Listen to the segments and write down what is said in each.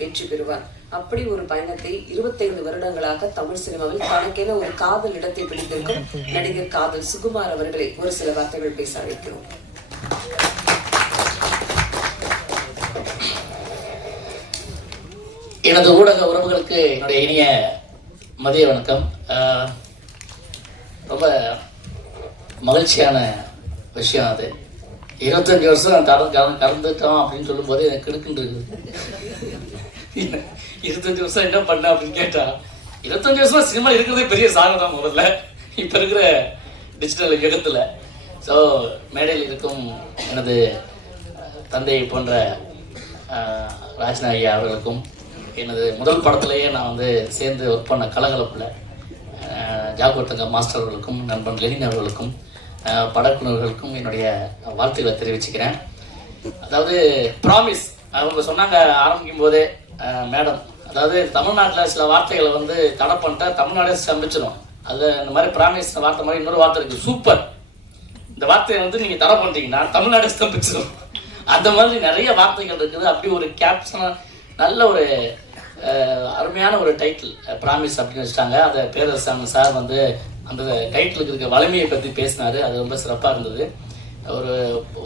வெற்றி பெறுவார். அப்படி ஒரு பயணத்தை இருபத்தைந்து வருடங்களாக தமிழ் சினிமாவில் தனக்கென ஒரு காதல் இடத்தை பிடித்திருக்கும் நடிகர் காதல் சுகுமார் அவர்களை ஒரு சில வார்த்தைகள் பேச அழைக்கிறோம். எனது ஊடக உறவுகளுக்கு என்னுடைய இனிய மதிய வணக்கம். ரொம்ப மகிழ்ச்சியான விஷயம் அது. இருபத்தஞ்சி வருஷம் தட கல- கலந்துட்டோம் அப்படின்னு சொல்லும்போது எனக்கு கிடுக்குன்றது இருபத்தஞ்சி வருஷம் என்ன பண்ண அப்படின்னு கேட்டா இருபத்தஞ்சி வருஷம் சினிமா இருக்கிறதே பெரிய சாதனை தான் முதல்ல. இப்போ இருக்கிற டிஜிட்டல் யுகத்தில். ஸோ மேடையில் இருக்கும் எனது தந்தை போன்ற ராஜ்நாயகி அவர்களுக்கும் எனது முதல் படத்திலேயே நான் வந்து சேர்ந்து ஒர்க் பண்ண கலகலப்பில் ஜாகோட்டங்க மாஸ்டர் அவர்களுக்கும் நண்பன் லெனின் அவர்களுக்கும் படக்குழுவர்களுக்கும் என்னுடைய வாழ்த்துக்களை தெரிவிச்சுக்கிறேன். அதாவது ப்ராமிஸ் அவங்க சொன்னாங்க ஆரம்பிக்கும் போதே மேடம் அதாவது தமிழ்நாட்டில் சில வார்த்தைகளை வந்து தடை பண்ணிட்டா தமிழ்நாடே சமைச்சிடும் அது இந்த மாதிரி ப்ராமிஸ் வார்த்தை மாதிரி இன்னொரு வார்த்தை இருக்குது சூப்பர் இந்த வார்த்தையை வந்து நீங்கள் தடை பண்ணிட்டீங்கன்னா தமிழ்நாடே ஸ்தம்பிச்சிடும் அந்த மாதிரி நிறைய வார்த்தைகள் இருக்குது. அப்படி ஒரு கேப்ஷனாக நல்ல ஒரு அருமையான ஒரு டைட்டில் ப்ராமிஸ் அப்படின்னு வச்சுட்டாங்க. அதை பேரரசாமி சார் வந்து அந்த டைட்டிலுக்கு இருக்க வலிமையை பற்றி பேசினாரு. அது ரொம்ப சிறப்பாக இருந்தது. ஒரு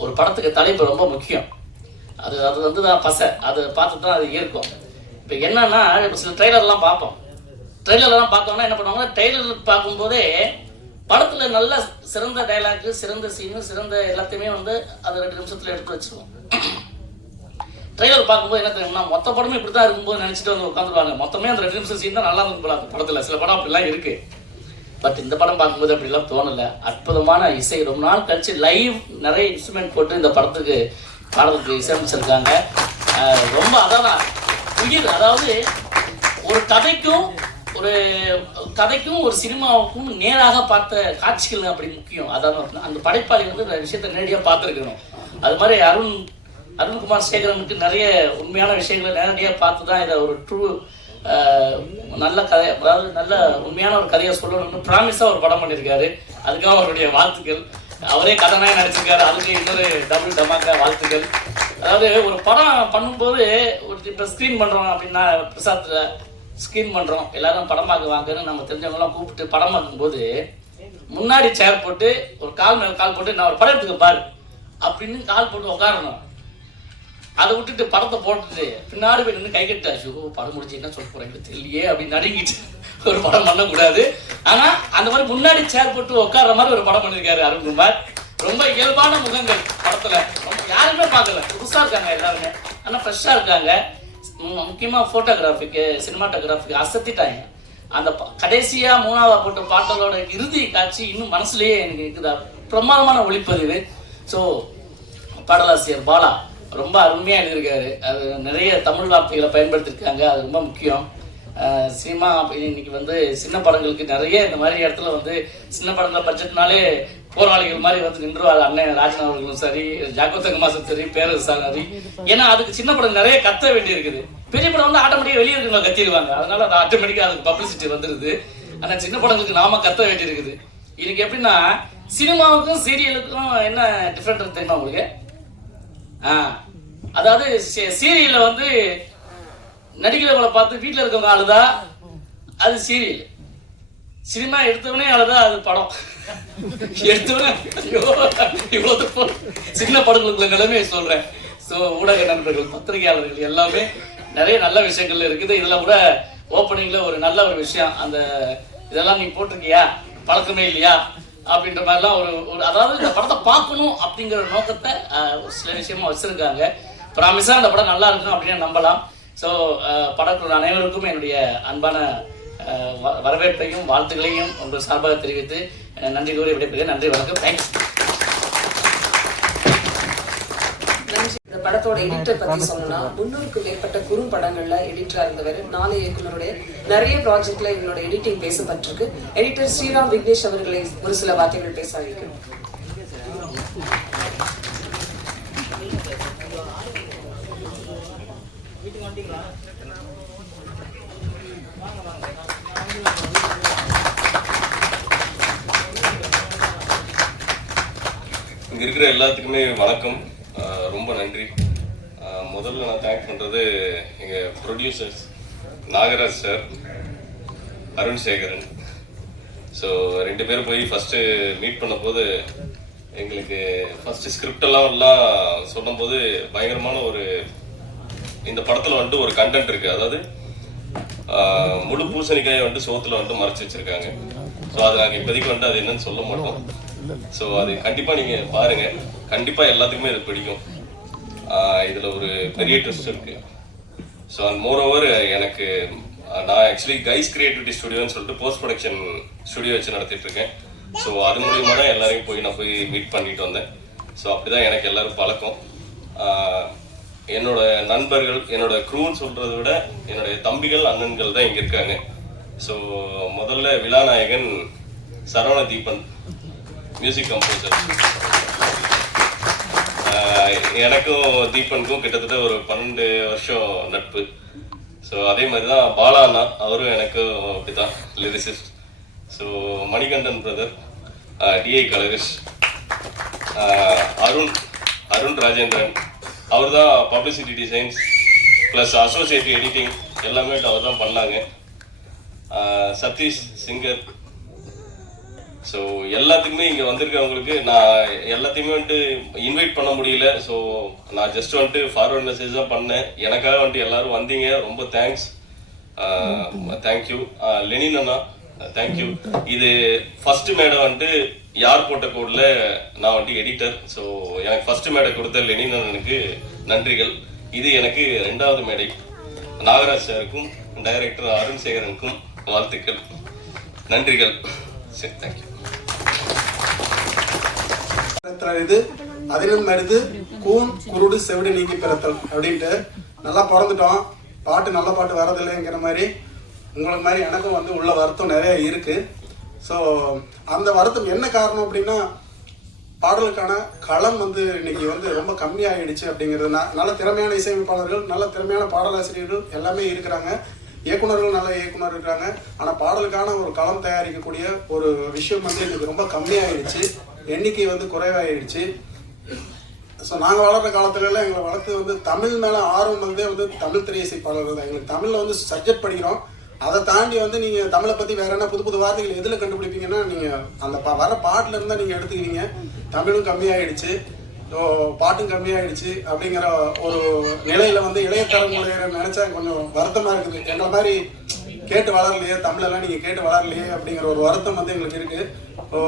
ஒரு படத்துக்கு தலைப்பு ரொம்ப முக்கியம். அது அது வந்து தான் பசை. அதை பார்த்து தான் அது ஈர்க்கும் இப்போ என்னன்னா இப்போ சில ட்ரெய்லர்லாம் பார்ப்போம். ட்ரெய்லர்லாம் பார்த்தோம்னா என்ன பண்ணுவாங்கன்னா ட்ரெய்லர் பார்க்கும்போதே படத்தில் நல்ல சிறந்த டைலாக்கு சிறந்த சீனு சிறந்த எல்லாத்தையுமே வந்து அது ரெண்டு நிமிஷத்தில் எடுத்து வச்சுருவோம். ட்ரெய்லர் பார்க்கும்போது என்ன தெரியும்னா மொத்த படமும் இப்படி தான் இருக்கும்போது நினச்சிட்டு வந்து உட்காந்துருவாங்க. மொத்தமே அந்த ரெண்டு நிமிஷம் சீன் தான் நல்லா இருக்கும் போல அந்த படத்தில். சில படம் அப்படிலாம் இருக்குது பட் இந்த படம் பார்க்கும்போது அப்படிலாம் தோணல. அற்புதமான இசை. ரொம்ப நாள் கழிச்சு லைவ் நிறைய இன்ஸ்ட்ருமெண்ட் போட்டு இந்த படத்துக்கு பாடலுக்கு இசையமைச்சிருக்காங்க. ரொம்ப அதான் உயிர். அதாவது ஒரு கதைக்கும் ஒரு கதைக்கும் ஒரு சினிமாவுக்கும் நேராக பார்த்த காட்சிகள் அப்படி முக்கியம். அதான் அந்த படைப்பாளி வந்து இந்த விஷயத்தை நேரடியாக பார்த்துருக்கணும். அது மாதிரி அருண் அருண்குமார் சேகரனுக்கு நிறைய உண்மையான விஷயங்களை நேரடியாக பார்த்து தான் இதை ஒரு ட்ரூ நல்ல கதை அதாவது நல்ல உண்மையான ஒரு கதையை சொல்லணும்னு ப்ராமிஸாக ஒரு படம் பண்ணியிருக்காரு. அதுக்காக அவருடைய வாழ்த்துக்கள். அவரே கதாநாயகன் நடிச்சிருக்காரு. அதுக்கு இன்னொரு டபுள் டமாக்கா வாழ்த்துக்கள். அதாவது ஒரு படம் பண்ணும்போது ஒரு இப்போ ஸ்க்ரீன் பண்ணுறோம் அப்படின்னா பிரசாத்தில் ஸ்க்ரீன் பண்ணுறோம் எல்லாரும் படமாக வாங்கன்னு நம்ம தெரிஞ்சவங்களாம் கூப்பிட்டு படம் பார்க்கும்போது முன்னாடி சேர் போட்டு ஒரு கால் மேல் கால் போட்டு நான் ஒரு படம் எடுத்துக்க பாரு. அப்படின்னு கால் போட்டு உட்காரணும். அதை விட்டுட்டு படத்தை போட்டுட்டு பின்னாடி போய் நின்று கை கட்டா ஷோ படம் முடிச்சு என்ன சொல்ல போறேன் தெரியலையே அப்படின்னு நடுங்கிட்டு ஒரு படம் பண்ணக்கூடாது. ஆனா அந்த மாதிரி முன்னாடி சேர் போட்டு உட்கார்ற மாதிரி ஒரு படம் பண்ணியிருக்காரு அருண்குமார். ரொம்ப இயல்பான முகங்கள் படத்துல. ரொம்ப யாருமே பார்க்கல. புதுசா இருக்காங்க எல்லாருமே. ஆனா ஃப்ரெஷ்ஷா இருக்காங்க. முக்கியமா போட்டோகிராஃபிக்கு சினிமாட்டோகிராஃபிக்கு அசத்திட்டாங்க அந்த கடைசியா மூணாவது போட்ட பாட்டலோட இறுதி காட்சி இன்னும் மனசுலயே எனக்கு இருக்குதா பிரமாதமான ஒளிப்பதிவு. ஸோ பாடலாசிரியர் பாலா ரொம்ப அருமையாக எழுதியிருக்காரு. அது நிறைய தமிழ் வார்த்தைகளை பயன்படுத்தியிருக்காங்க. அது ரொம்ப முக்கியம். சினிமா இன்னைக்கு வந்து சின்ன படங்களுக்கு நிறைய இந்த மாதிரி இடத்துல வந்து சின்ன படங்கள் பட்ஜெட்னாலே போராளிகள் மாதிரி வந்து நின்றுவார் அண்ணன் ராஜன் அவர்களும் சரி ஜாக்கோ தங்கமாசம் சரி பேரரசு சரி ஏன்னா அதுக்கு சின்ன படம் நிறைய கத்த வேண்டி இருக்குது பெரிய படம் வந்து ஆட்டோமேட்டிக்காக வெளியே இருக்கவங்க கத்திடுவாங்க. அதனால அது ஆட்டோமேட்டிக்காக அதுக்கு பப்ளிசிட்டி வந்துடுது ஆனால் சின்ன படங்களுக்கு நாம கத்த வேண்டி இருக்குது எப்படின்னா சினிமாவுக்கும் சீரியலுக்கும் என்ன டிஃப்ரெண்ட் தெரியுமா உங்களுக்கு? அதாவது சீரியல்ல வந்து நடிக்கிறவங்களை பார்த்து வீட்டில் இருக்கவங்க அழுதா அது சீரியல். சினிமா எடுத்தவனே அழுதா அது படம். எடுத்தவனே இவ்வளோ சின்ன படங்களுக்குள்ள நிலைமையை சொல்றேன். ஸோ ஊடக நண்பர்கள் பத்திரிகையாளர்கள் எல்லாமே நிறைய நல்ல விஷயங்கள் இருக்குது. இதெல்லாம் கூட ஓப்பனிங்ல ஒரு நல்ல ஒரு விஷயம். அந்த இதெல்லாம் நீ போட்டிருக்கியா? பழக்கமே இல்லையா? அப்படின்ற மாதிரிலாம் ஒரு ஒரு அதாவது இந்த படத்தை பார்க்கணும் அப்படிங்கிற நோக்கத்தை ஒரு சில விஷயமா வச்சிருக்காங்க. ப்ராமிஸாக அந்த படம் நல்லா இருக்கும் அப்படின்னு நம்பலாம். ஸோ படக்குழு அனைவருக்கும் என்னுடைய அன்பான வ- வரவேற்பையும் வாழ்த்துக்களையும் உங்கள் சார்பாக தெரிவித்து நன்றி கூறி விடைபெறுகிறேன். நன்றி வணக்கம். தேங்க்ஸ் இந்த படத்தோட எடிட்டர் பத்தி சொல்லணும்னா முன்னூறுக்கும் மேற்பட்ட குறும்படங்கள்ல எடிட்டரா இருந்தவர் நாலு இயக்குனருடைய நிறைய ப்ராஜெக்ட்ல இவங்களோட எடிட்டிங் பேசப்பட்டிருக்கு. எடிட்டர் ஸ்ரீராம் விக்னேஷ் அவர்களை ஒரு சில வார்த்தைகள் பேச அழைக்கிறோம் இங்க இருக்கிற எல்லாத்துக்குமே வணக்கம். ரொம்ப நன்றி. முதல்ல நான் தேங்க் பண்ணுறது எங்கள் producers Nagaraj sir Arun Sekaran. So ரெண்டு பேரும் போய் ஃபஸ்ட்டு மீட் பண்ணும்போது எங்களுக்கு ஃபஸ்ட்டு ஸ்கிரிப்டெல்லாம் எல்லாம் சொல்லும்போது பயங்கரமான ஒரு இந்த படத்தில் வந்துட்டு ஒரு கண்டென்ட் இருக்குது அதாவது முழு பூசணிக்காயை வந்துட்டு சோத்தில் வந்துட்டு மறைச்சி வச்சுருக்காங்க. ஸோ அது நாங்கள் இப்போதைக்கு வந்துட்டு அது என்னன்னு சொல்ல மாட்டோம். ஸோ அது கண்டிப்பாக நீங்கள் பாருங்கள் கண்டிப்பாக எல்லாத்துக்குமே அது பிடிக்கும். இதில் ஒரு பெரிய ட்ரெஸ்ட் இருக்கு. ஸோ அண்ட் மோர் ஓவர் எனக்கு நான் ஆக்சுவலி கைஸ் கிரியேட்டிவிட்டி ஸ்டுடியோன்னு சொல்லிட்டு போஸ்ட் ப்ரொடக்ஷன் ஸ்டுடியோ வச்சு நடத்திட்டு இருக்கேன். ஸோ அது மூலியமா தான் எல்லாரையும் போய் நான் போய் மீட் பண்ணிட்டு வந்தேன். ஸோ அப்படிதான் எனக்கு எல்லாரும் பழக்கம். என்னோட நண்பர்கள் என்னோட க்ரூன்னு சொல்றதை விட என்னுடைய தம்பிகள் அண்ணன்கள் தான் இங்கே இருக்காங்க. ஸோ முதல்ல விழாநாயகன் சரவண தீபன் மியூசிக் கம்போசர் எனக்கும் தீபனுக்கும் கிட்டத்தட்ட ஒரு பன்னெண்டு வருஷம் நட்பு. ஸோ அதே மாதிரி தான் பாலா அண்ணா அவரும் எனக்கும் அப்படிதான் lyricist so Manikandan brother DI colourist Arun Arun Rajendran. அவர் தான் publicity designs plus associate editing எல்லாமே அவர் தான் பண்ணாங்க சதீஷ் சிங்கர் ஸோ எல்லாத்துக்குமே இங்கே வந்திருக்கவங்களுக்கு நான் எல்லாத்தையுமே வந்துட்டு இன்வைட் பண்ண முடியல. ஸோ நான் ஜஸ்ட் வந்துட்டு ஃபார்வர்ட் மெசேஜ் தான் பண்ணேன். எனக்காக வந்துட்டு எல்லாரும் வந்தீங்க. ரொம்ப தேங்க்ஸ் தேங்க்யூ லெனின் அண்ணா தேங்க்யூ இது ஃபர்ஸ்ட் மேடை வந்துட்டு யார் போட்ட கோடில் நான் வந்துட்டு எடிட்டர் ஸோ எனக்கு ஃபர்ஸ்ட் மேடை கொடுத்த லெனின் அண்ணனுக்கு நன்றிகள். இது எனக்கு ரெண்டாவது மேடை. நாகராஜ் சாருக்கும் டைரக்டர் அருண் சேகரனுக்கும் வாழ்த்துக்கள். நன்றிகள். சரி தேங்க்யூ பிறத்தல் அதிலும் நடுது கூன் குருடு செவிடு நீங்கி பிறத்தல் அப்படின்ட்டு நல்லா பிறந்துட்டோம். பாட்டு நல்ல பாட்டு வரதில்லைங்கிற மாதிரி உங்களுக்கு மாதிரி எனக்கும் வந்து உள்ள வருத்தம் நிறைய இருக்கு. ஸோ அந்த வருத்தம் என்ன காரணம் அப்படின்னா பாடலுக்கான களம் வந்து இன்னைக்கு வந்து ரொம்ப கம்மியாயிடுச்சு அப்படிங்கிறது. நல்ல திறமையான இசையமைப்பாளர்கள் நல்ல திறமையான பாடலாசிரியர்கள் எல்லாமே இருக்கிறாங்க. இயக்குநர்கள் நல்ல இயக்குனர் இருக்கிறாங்க ஆனால் பாடலுக்கான ஒரு களம் தயாரிக்கக்கூடிய ஒரு விஷயம் வந்து இன்னைக்கு ரொம்ப கம்மியாயிடுச்சு. எண்ணிக்கை வந்து குறைவாயிடுச்சு. ஸோ நாங்கள் வளர்ற காலத்துலலாம் எங்களை வளர்த்து வந்து தமிழ் மேலே ஆர்வம் வந்தே வந்து தமிழ் திரையிசை பாடல்கள் தான். எங்களுக்கு தமிழில் வந்து சப்ஜெக்ட் படிக்கிறோம். அதை தாண்டி வந்து நீங்கள் தமிழை பற்றி வேற என்ன புது புது வார்த்தைகள் எதில் கண்டுபிடிப்பீங்கன்னா நீங்கள் அந்த ப- வர பாட்டில் இருந்தால் நீங்கள் எடுத்துக்கிறீங்க. தமிழும் கம்மியாயிடுச்சு. ஸோ பாட்டும் கம்மியாயிடுச்சு அப்படிங்கிற ஒரு நிலையில் வந்து இளைய தலைமுறையினர் நினச்சா கொஞ்சம் வருத்தமாக இருக்குது. எங்களை மாதிரி கேட்டு வளரலையே தமிழெல்லாம் நீங்கள் கேட்டு வளரலையே அப்படிங்கிற ஒரு வருத்தம் வந்து எங்களுக்கு இருக்குது ஸோ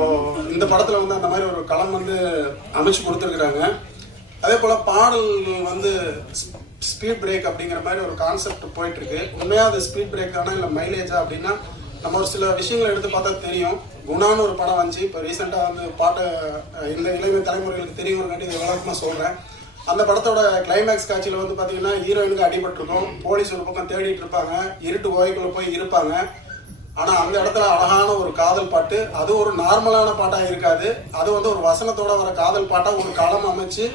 இந்த படத்தில் வந்து அந்த மாதிரி ஒரு களம் வந்து அமைச்சு கொடுத்துருக்குறாங்க. அதே போல் பாடல் வந்து ஸ்பீட் பிரேக் அப்படிங்கிற மாதிரி ஒரு கான்செப்ட் போயிட்டுருக்கு. உண்மையாக அது ஸ்பீட் பிரேக் தானா இல்லை மைலேஜா அப்படின்னா நம்ம ஒரு சில விஷயங்களை எடுத்து பார்த்தா தெரியும். குணான்னு ஒரு படம் வந்துச்சு. இப்போ ரீசெண்டாக வந்து பாட்டை இந்த இளைஞர் தலைமுறைகளுக்கு தெரியுங்கிறங்காட்டி இதை விளக்கமாக சொல்கிறேன் அந்த படத்தோட கிளைமேக்ஸ் காட்சியில் வந்து பார்த்தீங்கன்னா ஹீரோயினுக்கு அடிபட்டிருக்கும். போலீஸ் ஒரு பக்கம் தேடிட்டு இருப்பாங்க. இருட்டு ஓய்க்குள்ள போய் இருப்பாங்க. ஆனால் அந்த இடத்துல அழகான ஒரு காதல் பாட்டு. அது ஒரு நார்மலான பாட்டாக இருக்காது. அது வந்து ஒரு வசனத்தோட வர காதல் பாட்டாக ஒரு களம் அமைச்சு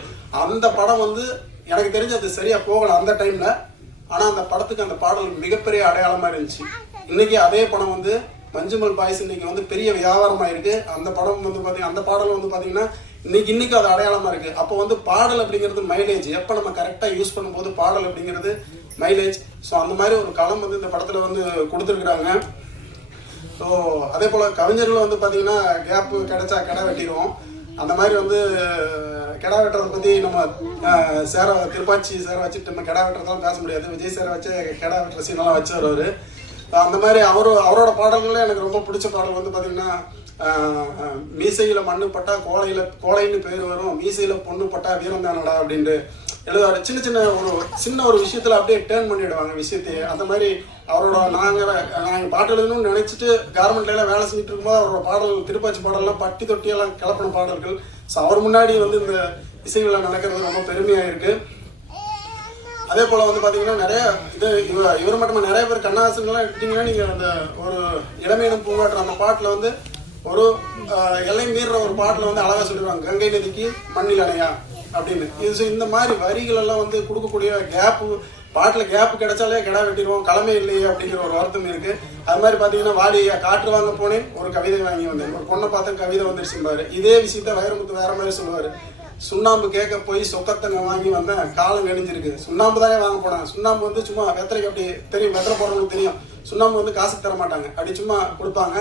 அந்த படம் வந்து எனக்கு தெரிஞ்சு அது சரியாக போகல அந்த டைமில் ஆனால் அந்த படத்துக்கு அந்த பாடல் மிகப்பெரிய அடையாளமாக இருந்துச்சு. இன்னைக்கு அதே படம் வந்து மஞ்சுமல் பாய்ஸ் இன்னைக்கு வந்து பெரிய வியாபாரமாக இருக்குது அந்த படம் வந்து பார்த்திங்கன்னா அந்த பாடல் வந்து பார்த்திங்கன்னா இன்னைக்கு இன்னைக்கு அது அடையாளமா இருக்கு. அப்போ வந்து பாடல் அப்படிங்கிறது மைலேஜ் எப்போ நம்ம கரெக்டா யூஸ் பண்ணும்போது பாடல் அப்படிங்கிறது மைலேஜ் ஸோ அந்த மாதிரி ஒரு களம் வந்து இந்த படத்துல வந்து கொடுத்துருக்குறாங்க. ஸோ அதே போல் கவிஞர்கள் வந்து பார்த்தீங்கன்னா கேப்பு கிடைச்சா கிடா வெட்டிடுவோம். அந்த மாதிரி வந்து கிடா வெட்டுறதை பற்றி நம்ம சேர திருப்பாச்சி சேர வச்சுட்டு நம்ம கிடா வெட்டுறதெல்லாம் பேச முடியாது. விஜய் சேர வச்சு கிடா வெட்டுற சீனெல்லாம் வச்சு அவரு அந்த மாதிரி அவரு அவரோட பாடல்களே எனக்கு ரொம்ப பிடிச்ச பாடல் வந்து பார்த்தீங்கன்னா மீசையில் மண்ணு பட்டா கோலையில் கோலைன்னு பேர் வரும். மீசையில் பொண்ணு பட்டா வீரம் தானடா அப்படின்ட்டு எழுதுவாரு. சின்ன சின்ன ஒரு சின்ன ஒரு விஷயத்தில் அப்படியே டேர்ன் பண்ணிடுவாங்க விஷயத்தையே. அந்த மாதிரி அவரோட நாங்கள் நாங்கள் பாட்டு எழுதணும்னு நினச்சிட்டு கார்மெண்ட்லாம் வேலை செஞ்சுட்டு இருக்கும்போது அவரோட பாடல் திருப்பாச்சி பாடல்லாம் பட்டி தொட்டியெல்லாம் கிளப்பின பாடல்கள். ஸோ அவர் முன்னாடி வந்து இந்த இசை விழா நடக்கிறது ரொம்ப பெருமையாக இருக்குது அதே போல் வந்து பார்த்தீங்கன்னா நிறைய இது இவர் இவர் மட்டும் நிறைய பேர் கண்ணாசன்லாம் எடுத்தீங்கன்னா நீங்கள் அந்த ஒரு இளமையினம் பூங்காற்ற அந்த பாட்டில் வந்து ஒரு எல்லை மீறுற ஒரு பாட்டில் வந்து அழகாக சொல்லிடுவாங்க கங்கை நதிக்கு மண்ணில் அணையா? அப்படின்னு. இது இந்த மாதிரி வரிகள் எல்லாம் வந்து கொடுக்கக்கூடிய கேப்பு பாட்டில் கேப் கிடைச்சாலே கிடா வெட்டிடுவோம் கிளமே இல்லையே அப்படிங்கிற ஒரு வருத்தம் இருக்கு. அது மாதிரி பார்த்தீங்கன்னா வாடி காற்று வாங்க போனேன் ஒரு கவிதை வாங்கி வந்தேன். ஒரு பொண்ணை பார்த்தா கவிதை வந்துருச்சும்பாரு இதே விஷயத்த வைரமுத்து வேற மாதிரி சொல்லுவார். சுண்ணாம்பு கேட்க போய் சொக்கத்தங்க வாங்கி வந்தேன் காலம் கணிஞ்சிருக்கு. சுண்ணாம்பு தானே வாங்க போனேன். சுண்ணாம்பு வந்து சும்மா வெத்தரைக்கு அப்படி தெரியும் வெத்தரை போடுறவங்களுக்கு தெரியும். சுண்ணாம்பு வந்து காசு தர மாட்டாங்க அப்படி சும்மா கொடுப்பாங்க.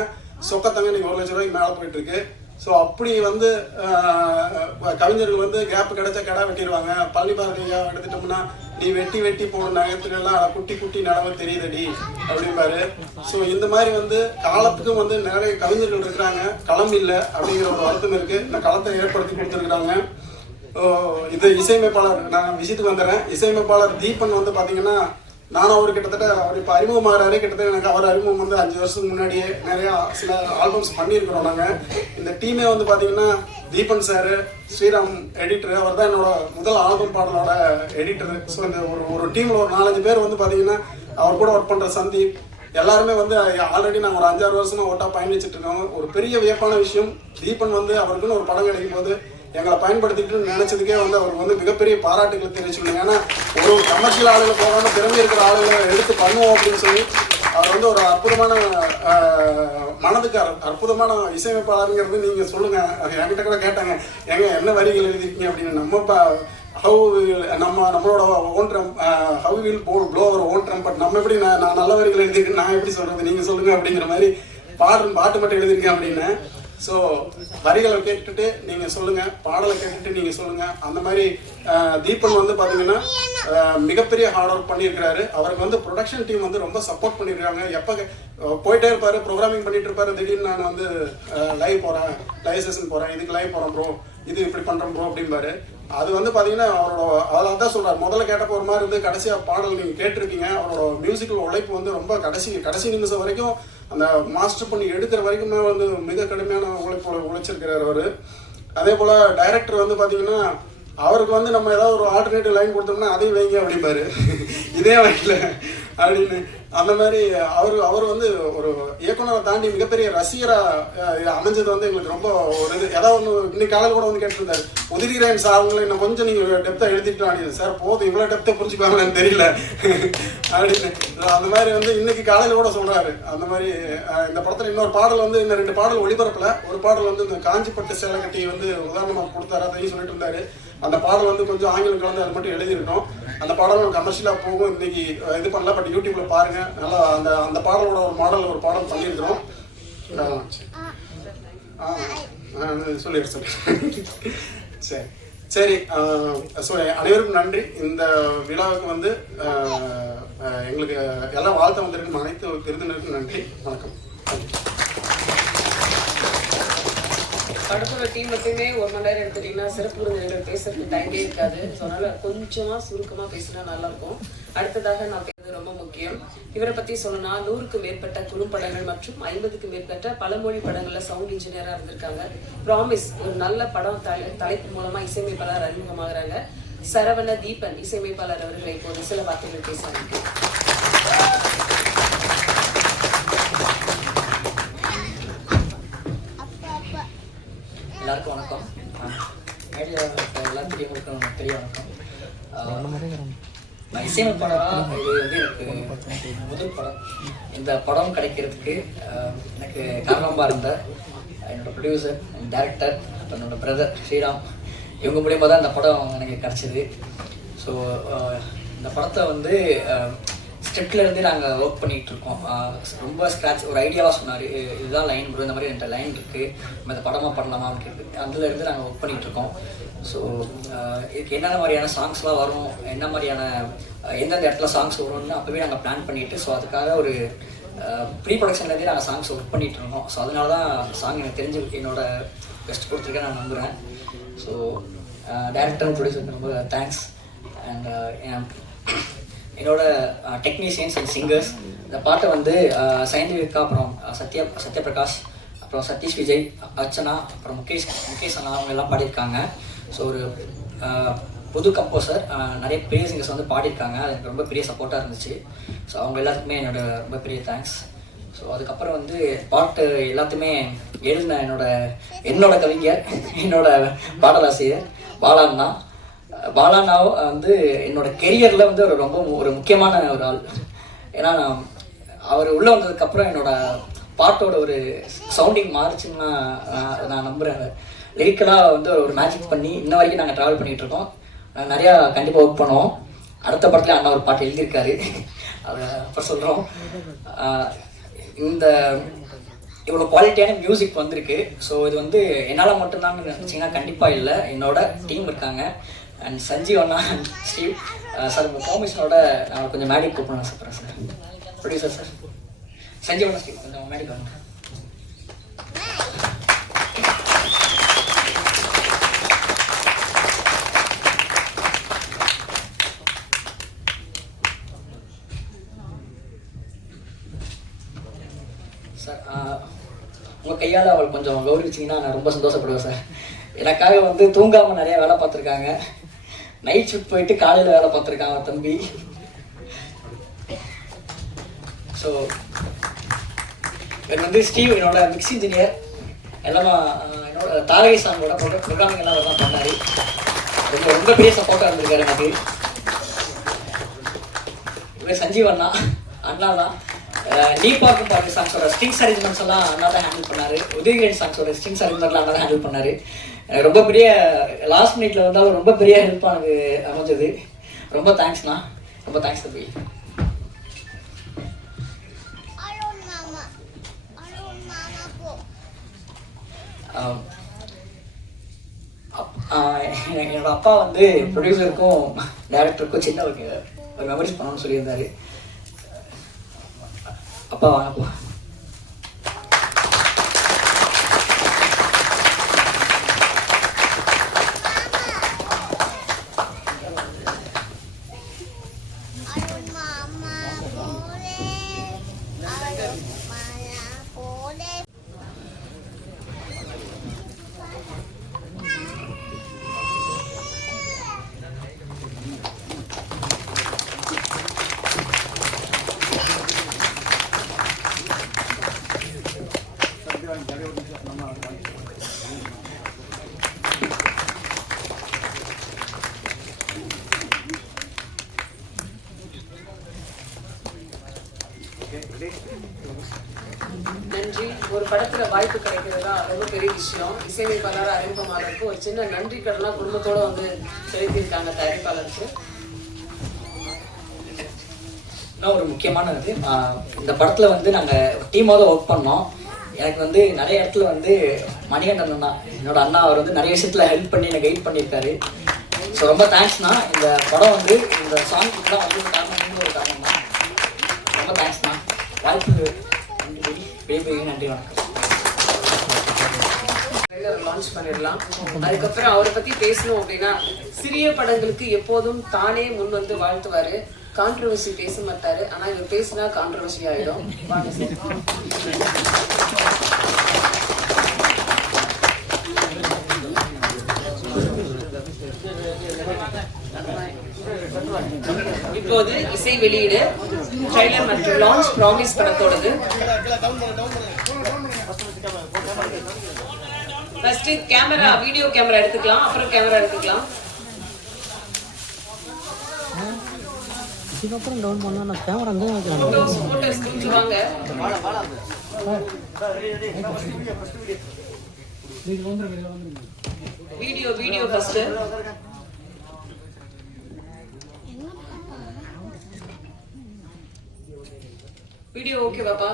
சொக்கத்தங்க இன்னைக்கு ஒரு லட்ச ரூபாய்க்கு மேலே போயிட்டு இருக்கு ஸோ அப்படி வந்து கவிஞர்கள் வந்து கேப் கிடைச்சா கடை வெட்டிடுவாங்க. பள்ளி பாரதியா எடுத்துட்டோம்னா நீ வெட்டி வெட்டி போன நகரத்துலலாம் அட குட்டி குட்டி நிலவை தெரியுதடி அப்படிம்பாரு. ஸோ இந்த மாதிரி வந்து காலத்துக்கும் வந்து நிறைய கவிஞர்கள் இருக்கிறாங்க. களம் இல்லை அப்படிங்கிற ஒரு வருத்தம் இருக்கு. இந்த களத்தை ஏற்படுத்தி கொடுத்துருக்குறாங்க. இது இசையமைப்பாளர் நான் விஷயத்துக்கு வந்துடுறேன் இசையமைப்பாளர் தீபன் வந்து பார்த்தீங்கன்னா நானும் அவர் கிட்டத்தட்ட அவர் இப்போ அறிமுகமாகறாரு கிட்டத்தட்ட எனக்கு அவர் அறிமுகம் வந்து அஞ்சு வருஷத்துக்கு முன்னாடியே நிறையா சில ஆல்பம்ஸ் பண்ணியிருக்கிறோம் நாங்கள் இந்த டீமே வந்து பார்த்தீங்கன்னா தீபன் சார் ஸ்ரீராம் எடிட்டர் அவர் தான் என்னோட முதல் ஆல்பம் பாடலோட எடிட்டர் ஸோ இந்த ஒரு ஒரு டீமில் ஒரு நாலஞ்சு பேர் வந்து பார்த்தீங்கன்னா அவர் கூட ஒர்க் பண்ணுற சந்தீப் எல்லாருமே வந்து ஆல்ரெடி நாங்கள் ஒரு அஞ்சாறு வருஷமா ஓட்டா பயணிச்சுட்டு இருக்கோம். ஒரு பெரிய வியப்பான விஷயம் தீபன் வந்து அவருக்குன்னு ஒரு படம் கிடைக்கும் போது எங்களை பயன்படுத்திட்டு நினைச்சதுக்கே வந்து அவருக்கு வந்து மிகப்பெரிய பாராட்டுகளை தெரிவிச்சுக்கணும். ஏன்னா ஒரு கமர்ஷியல் ஆளுகளை போகாமல் திறமை இருக்கிற ஆளுகளை எடுத்து பண்ணுவோம் அப்படின்னு சொல்லி அவர் வந்து ஒரு அற்புதமான மனதுக்கு அற்புதமான இசையமைப்பாளருங்கிறது நீங்க சொல்லுங்க. அது என்கிட்ட கூட கேட்டாங்க. ஏங்க என்ன வரிகள் எழுதிருக்கீங்க அப்படின்னு. நம்ம இப்போ ஹவு நம்ம நம்மளோட ஓன் ட்ரம் ஹவு வில் போல் ப்ளோ அவர் ஓன் ட்ரம் பட் நம்ம எப்படி நான் நான் நல்ல வரிகள் எழுதிருக்கேன் நான் எப்படி சொல்றது? நீங்க சொல்லுங்க அப்படிங்கிற மாதிரி பாடு பாட்டு மட்டும் எழுதியிருக்கேன் அப்படின்னு. ஸோ வரிகளை கேட்டுட்டு நீங்கள் சொல்லுங்கள் பாடலை கேட்டுட்டு நீங்கள் சொல்லுங்கள் அந்த மாதிரி தீபன் வந்து பார்த்தீங்கன்னா மிகப்பெரிய ஹார்ட் ஒர்க் பண்ணியிருக்கிறாரு. அவருக்கு வந்து ப்ரொடக்ஷன் டீம் வந்து ரொம்ப சப்போர்ட் பண்ணியிருக்காங்க. எப்போ போயிட்டே இருப்பார் ப்ரோக்ராமிங் பண்ணிட்டு இருப்பாரு. திடீர்னு நான் வந்து லைவ் போகிறேன் லைவ் செஷன் போகிறேன் இதுக்கு லைவ் போகிறேன் ப்ரோ இது இப்படி பண்ணுறோம் ப்ரோ அப்படிம்பாரு. அது வந்து பார்த்தீங்கன்னா அவரோட அதெல்லாம் தான் சொல்கிறார் முதல்ல கேட்டப்போ ஒரு மாதிரி இருந்து கடைசியாக பாடல் நீங்கள் கேட்டிருக்கீங்க. அவரோட மியூசிக்கல் உழைப்பு வந்து ரொம்ப கடைசி கடைசி நிமிஷம் வரைக்கும் அந்த மாஸ்டர் பண்ணி எடுக்கிற வரைக்குமே வந்து மிக கடுமையான உழைப்பு உழைச்சிருக்கிறார் அவர். அதே போல் டைரக்டர் வந்து பார்த்தீங்கன்னா அவருக்கு வந்து நம்ம ஏதாவது ஒரு ஆல்டர்னேட்டிவ் லைன் கொடுத்தோம்னா அதையும் வைங்க அப்படிம்பாரு. இதே வைக்கல அப்படின்னு. அந்த மாதிரி அவர் அவர் வந்து ஒரு இயக்குனரை தாண்டி மிகப்பெரிய ரசிகராக அமைஞ்சது வந்து எங்களுக்கு ரொம்ப ஒரு இது. ஏதாவது ஒன்று இன்னைக்கு காலையில் கூட வந்து கேட்டிருந்தாரு. உதிரிகிறேன் சார் அவங்களை இன்னும் கொஞ்சம் நீங்கள் டெப்த்தாக எழுதிட்டு அப்படின்னு சார் போதும். இவ்வளோ டெப்த்தை புரிஞ்சுப்பாங்கன்னு தெரியல. அப்படின்னு. அந்த மாதிரி வந்து இன்னைக்கு காலையில் கூட சொல்கிறாரு அந்த மாதிரி இந்த படத்தில் இன்னொரு பாடல் வந்து இன்னும் ரெண்டு பாடல் ஒளிபரப்பில். ஒரு பாடல் வந்து இந்த காஞ்சிப்பட்டு சேலை கட்டி வந்து உதாரணமாக கொடுத்தாரு அதையும் சொல்லிட்டு இருந்தாரு. அந்த பாடல் வந்து கொஞ்சம் ஆங்கிலம் கலந்து அது மட்டும் எழுதியிருக்கோம். அந்த பாடலும் கமர்ஷியலாக போகும். இன்னைக்கு இது பண்ணல பட் யூடியூப்ல பாருங்க. நல்லா அந்த அந்த பாடலோட ஒரு மாடல் ஒரு பாடல் பண்ணியிருக்கிறோம். ஆ, ஆ, சொல்லிடு சொல்லி சரி. சரி ஸோ அனைவருக்கும் நன்றி. இந்த விழாவுக்கு வந்து எங்களுக்கு எல்லாம் வாழ்த்து வந்திருக்கும் அனைத்து விருந்தினருக்கும் நன்றி. வணக்கம். படத்தோட டீம் எப்பயுமே ஒரு மணி நேரம் எடுத்துட்டீங்கன்னா சிறப்பு விருந்தினர்கள் பேசுறதுக்கு டைமே இருக்காது. ஸோ அதனால கொஞ்சமா சுருக்கமா பேசினா நல்லா இருக்கும். அடுத்ததாக நான் பேசுறது ரொம்ப முக்கியம். இவரை பத்தி சொல்லணும்னா நூறுக்கு மேற்பட்ட குறும்படங்கள் மற்றும் ஐம்பதுக்கு மேற்பட்ட பலமொழி படங்கள்ல சவுண்ட் இன்ஜினியரா இருந்திருக்காங்க. ப்ராமிஸ் ஒரு நல்ல படம் தலை- தலைப்பு மூலமா இசையமைப்பாளர் அறிமுகமாகறாங்க. சரவண தீபன் இசையமைப்பாளர் அவர்களை இப்போது சில வார்த்தைகள் பேசுறாங்க எல்லாருக்கும் வணக்கம். மேடியா எல்லாம் பெரியவங்களுக்கும் பெரிய வணக்கம். ஆஹ் நான் இசையமைப்பாளராக இது வந்து எனக்கு முதல் படம். இந்த படம் கிடைக்கிறதுக்கு எனக்கு காரணமாக இருந்த என்னோட ப்ரொடியூசர் டேரக்டர் அப்புறம் என்னோட பிரதர் ஸ்ரீராம். இவங்க மூலியமாக தான் இந்த படம் எனக்கு கிடச்சிது. ஸோ இந்த படத்தை வந்து ஸ்கிரிப்ட்ல இருந்து நாங்கள் ஒர்க் பண்ணிட்டு இருக்கோம். ரொம்ப ஸ்க்ராட்ச் ஒரு ஐடியாவாக சொன்னார். இதுதான் லைன் ப்ரோ இந்த மாதிரி என்கிட்ட லைன் இருக்குது நம்ம இந்த படமாக பண்ணலாமா? அப்படின்னு அதுல இருந்து நாங்கள் ஒர்க் பண்ணிட்டு இருக்கோம். ஸோ இதுக்கு என்னென்ன மாதிரியான சாங்ஸ்லாம் வரும்? என்ன மாதிரியான எந்தெந்த இடத்துல சாங்ஸ் வரும்னு அப்போவே நாங்கள் பிளான் பண்ணிட்டு ஸோ அதுக்காக ஒரு ப்ரீ ப்ரொடக்ஷன்லேருந்தே நாங்கள் சாங்ஸ் ஒர்க் பண்ணிட்டு இருக்கோம் ஸோ அதனால தான் சாங் எனக்கு தெரிஞ்சு என்னோட பெஸ்ட் கொடுத்துருக்கேன் நான் நம்புகிறேன் ஸோ டேரக்டர் ப்ரொடியூசருக்கு ரொம்ப தேங்க்ஸ் அண்ட் என்னோட டெக்னீஷியன்ஸ் அண்ட் சிங்கர்ஸ் இந்த பாட்டை வந்து சயின்டிஃபிக்கா அப்புறம் சத்யா சத்யபிரகாஷ் அப்புறம் சதீஷ் விஜய் அர்ச்சனா அப்புறம் முகேஷ் முகேஷ் அண்ணா அவங்க எல்லாம் பாடியிருக்காங்க. ஸோ ஒரு புது கம்போசர் நிறைய பெரிய சிங்கர்ஸ் வந்து பாடியிருக்காங்க. அது எனக்கு ரொம்ப பெரிய சப்போர்ட்டாக இருந்துச்சு. ஸோ அவங்க எல்லாத்துக்குமே என்னோட ரொம்ப பெரிய தேங்க்ஸ் ஸோ அதுக்கப்புறம் வந்து பாட்டு எல்லாத்தையுமே எழுதின என்னோட என்னோட கவிஞர் என்னோட பாடலாசிரியர் பாலாண்ணா பாலாண்ணாவ் வந்து என்னோட கெரியரில் வந்து ஒரு ரொம்ப ஒரு முக்கியமான ஒரு ஆள். ஏன்னா நான் அவர் உள்ளே வந்ததுக்கப்புறம் என்னோட பாட்டோட ஒரு சவுண்டிங் மாறுச்சுன்னு நான் நான் நான் நம்புகிறேன் லிரிக்கலாக வந்து ஒரு மேஜிக் பண்ணி இன்ன வரைக்கும் நாங்கள் ட்ராவல் பண்ணிகிட்டு இருக்கோம். நிறையா கண்டிப்பாக ஒர்க் பண்ணுவோம். அடுத்த படத்தில் அண்ணா ஒரு பாட்டு எழுதியிருக்காரு. அதை அப்புறம் சொல்கிறோம் இந்த இவ்வளோ குவாலிட்டியான மியூசிக் வந்திருக்கு. ஸோ இது வந்து என்னால் மட்டும்தான் நினச்சிங்கன்னா கண்டிப்பாக இல்லை. என்னோட டீம் இருக்காங்க. அண்ட் சஞ்சீவ் அண்ணா அண்ட் ஸ்டீவ் சார் உங்கள் பெர்மிஷனோட நான் கொஞ்சம் மேடிக் கூப்பிடணும் ஆசைப்பட்றேன் சார் ப்ரொடியூசர் சார் சஞ்சீவ் அண்ணா ஸ்டீவ் கொஞ்சம் மேடிக் வாங்க. சார் uh, உங்கள் கையால் அவள் கொஞ்சம் கௌரவிச்சிங்கன்னா நான் ரொம்ப சந்தோஷப்படுவேன் சார் எனக்காக வந்து தூங்காமல் நிறைய வேலை பார்த்துருக்காங்க. நைட் ஷிஃப்ட் போயிட்டு காலையில் வேலை பார்த்துருக்காங்க தம்பி. ஸோ எனக்கு வந்து ஸ்டீவ் என்னோட மிக்ஸ் இன்ஜினியர் எல்லாமே என்னோட தாரகை சாங்கோட ப்ரோக்ராமிங் எல்லாம் அவர் தான் பண்ணார். ரொம்ப ரொம்ப பெரிய சப்போர்ட்டாக இருந்திருக்காரு எனக்கு. இவர் சஞ்சீவ் அண்ணா அண்ணா தான். நீ பார்க்கும் பாட்டு சாங்ஸோட ஸ்ட்ரிங்ஸ் அரேஞ்ச்மெண்ட்ஸ் எல்லாம் அண்ணா தான் ஹேண்டில் பண்ணாரு. உதயகிரன் சாங்ஸோட ஸ்ட்ரிங்ஸ் அரேஞ்ச்மெண்ட்லாம் அண்ணா தான் ஹேண்டில் பண்ணாரு. ரொம்ப பெரிய லாஸ்ட் மினிட்ல வந்தாலும் ரொம்ப பெரிய ஹெல்ப்பாக எனக்கு அமைஞ்சது. ரொம்ப தேங்க்ஸ்ண்ணா ரொம்ப தேங்க்ஸ் தம்பி. என்னோட அப்பா வந்து ப்ரொடியூசருக்கும் டேரக்டருக்கும் சின்ன ஒரு மெமரிஸ் பண்ணணும்னு சொல்லியிருந்தாரு. அப்பா வாங்க போ Alon mama boleh. Alon mama boleh. நன்றி ஒரு படத்துல வாய்ப்பு கிடைக்கிறதா ரொம்ப பெரிய விஷயம். இசையமைப்பாளர் அறிமுகமானருக்கு ஒரு சின்ன நன்றி கடனாக குடும்பத்தோடு வந்து செலுத்தியிருக்காங்க தயாரிப்பாளருக்கு இன்னும் ஒரு முக்கியமானது இந்த படத்தில் வந்து நாங்கள் டீமாக தான் ஒர்க் பண்ணோம். எனக்கு வந்து நிறைய இடத்துல வந்து மணிகண்டன் தான் என்னோட அண்ணா அவர் வந்து நிறைய விஷயத்தில் ஹெல்ப் பண்ணி எனக்கு கைட் பண்ணியிருக்காரு. ஸோ ரொம்ப தேங்க்ஸ்ண்ணா இந்த படம் வந்து இந்த சாங் தான் வந்து காரணம் ஒரு காரணம் தான் ரொம்ப தேங்க்ஸ்ண்ணா வாய்ப்பு நன்றி பெரிய பெரிய நன்றி வணக்கம். லான்ச் பண்ணிடலாம். அதுக்கப்புறம் அவரை பத்தி பேசணும் அப்படின்னா சிறிய படங்களுக்கு எப்போதும் தானே முன் வந்து வாழ்த்துவாரு. கான்ட்ரவர்சி பேச மாட்டாரு. ஆனா இவர் பேசினா கான்ட்ரவர்சி ஆயிடும். இப்போது இசை வெளியீடு ட்ரைலர் மற்றும் லான்ச் ப்ராமிஸ் படத்தோடது. ஃபர்ஸ்ட் கேமரா வீடியோ கேமரா எடுத்துக்கலாம் அப்புறம் கேமரா எடுத்துக்கலாம். இதுக்கப்புறம் டவுன் பண்ணால் நான் கேமரா அங்கே வைக்கிறேன். வாங்க. Video video first video okay பாப்பா.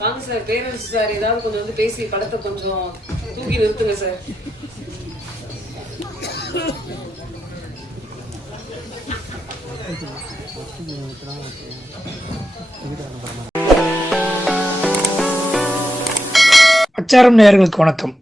வாங்க சார் பேரண்ட்ஸ் சார் ஏதாவது கொஞ்சம் வந்து பேசி படத்தை கொஞ்சம் தூக்கி நிறுத்துங்க சார். அச்சாரம் நேயர்களுக்கு வணக்கம்.